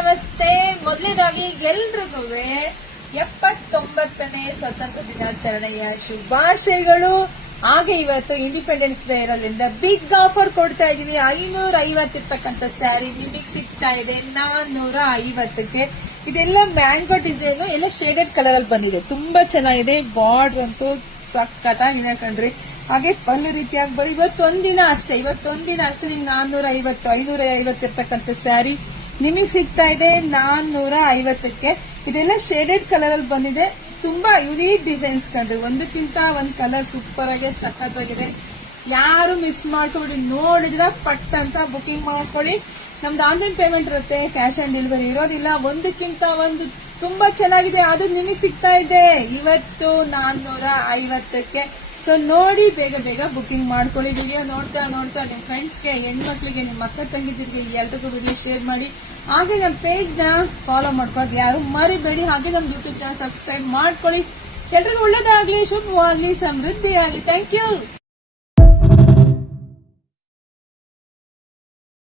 ನಮಸ್ತೆ. ಮೊದಲನೇದಾಗಿ ಎಲ್ರಿಗೂ 79ನೇ ಸ್ವತಂತ್ರ ದಿನಾಚರಣೆಯ ಶುಭಾಶಯಗಳು. ಹಾಗೆ ಇವತ್ತು ಇಂಡಿಪೆಂಡೆನ್ಸ್ ಡೇ ಇರೋದ್ರಿಂದ ಬಿಗ್ ಆಫರ್ ಕೊಡ್ತಾ ಇದೀವಿ. 550 ಇರ್ತಕ್ಕಂಥ ಸ್ಯಾರಿ ನಿಮಗೆ ಸಿಗ್ತಾ ಇದೆ 450ಕ್ಕೆ. ಇದೆಲ್ಲ ಮ್ಯಾಂಗೋ ಡಿಸೈನ್, ಎಲ್ಲ ಶೇಡೆಡ್ ಕಲರ್ ಅಲ್ಲಿ ಬಂದಿದೆ. ತುಂಬಾ ಚೆನ್ನಾಗಿದೆ. ಬಾರ್ಡರ್ ಅಂತೂ ಸಖತ್ತಾಗಿದೆ ಕಣ್ರಿ. ಹಾಗೆ ಪಲ್ಲು ರೀತಿಯಾಗಿ ಬರೀ ಇವತ್ತೊಂದಿನ ಅಷ್ಟೇ ನಿಮ್ಗೆ 450 550 ಇರ್ತಕ್ಕಂಥ ಸ್ಯಾರಿ ನಿಮಗೆ ಸಿಗ್ತಾ ಇದೆ 450ಕ್ಕೆ. ಇದೆಲ್ಲ ಶೇಡೆಡ್ ಕಲರ್ ಅಲ್ಲಿ ಬಂದಿದೆ. ತುಂಬಾ ಯುನೀಕ್ ಡಿಸೈನ್ಸ್ ಕಂಡ್ರಿ. ಒಂದಕ್ಕಿಂತ ಒಂದ್ ಕಲರ್ ಸೂಪರ್ ಆಗಿ ಸಖತ್ತಾಗಿದೆ. ಯಾರು ಮಿಸ್ ಮಾಡ್ಕೊಬಿಡಿ, ನೋಡಿದ್ರ ಪಟ್ ಅಂತ ಬುಕಿಂಗ್ ಮಾಡ್ಕೊಳ್ಳಿ. ನಮ್ದು ಆನ್ಲೈನ್ ಪೇಮೆಂಟ್ ಇರುತ್ತೆ, ಕ್ಯಾಶ್ ಆನ್ ಡೆಲಿವರಿ ಇರೋದಿಲ್ಲ. ಒಂದಕ್ಕಿಂತ ಒಂದು ತುಂಬಾ ಚೆನ್ನಾಗಿದೆ. ಅದು ನಿಮಗೆ ಸಿಗ್ತಾ ಇದೆ ಇವತ್ತು 450ಕ್ಕೆ. ಸೊ ನೋಡಿ, ಬೇಗ ಬೇಗ ಬುಕಿಂಗ್ ಮಾಡ್ಕೊಳ್ಳಿ. ವಿಡಿಯೋ ನೋಡ್ತಾ ನಿಮ್ ಫ್ರೆಂಡ್ಸ್ಗೆ, ಹೆಣ್ಮಕ್ಳಿಗೆ, ನಿಮ್ಮ ಅಕ್ಕ ತಂಗಿದಿರಿಗೆ ಎಲ್ರಿಗೂ ವಿಡಿಯೋ ಶೇರ್ ಮಾಡಿ. ಹಾಗೆ ನಮ್ಮ ಪೇಜ್ ನ ಫಾಲೋ ಮಾಡ್ಕೊಳ್ಳೋದು ಯಾರು ಮರಿಬೇಡಿ. ಹಾಗೆ ನಮ್ ಯೂಟ್ಯೂಬ್ ಚಾನಲ್ ಸಬ್ಸ್ಕ್ರೈಬ್ ಮಾಡ್ಕೊಳ್ಳಿ. ಎಲ್ರಿಗೂ ಒಳ್ಳೇದಾಗ್ಲಿ, ಶುಭವಾಗ್ಲಿ, ಸಮೃದ್ಧಿ ಆಗ್ಲಿ. Thank you.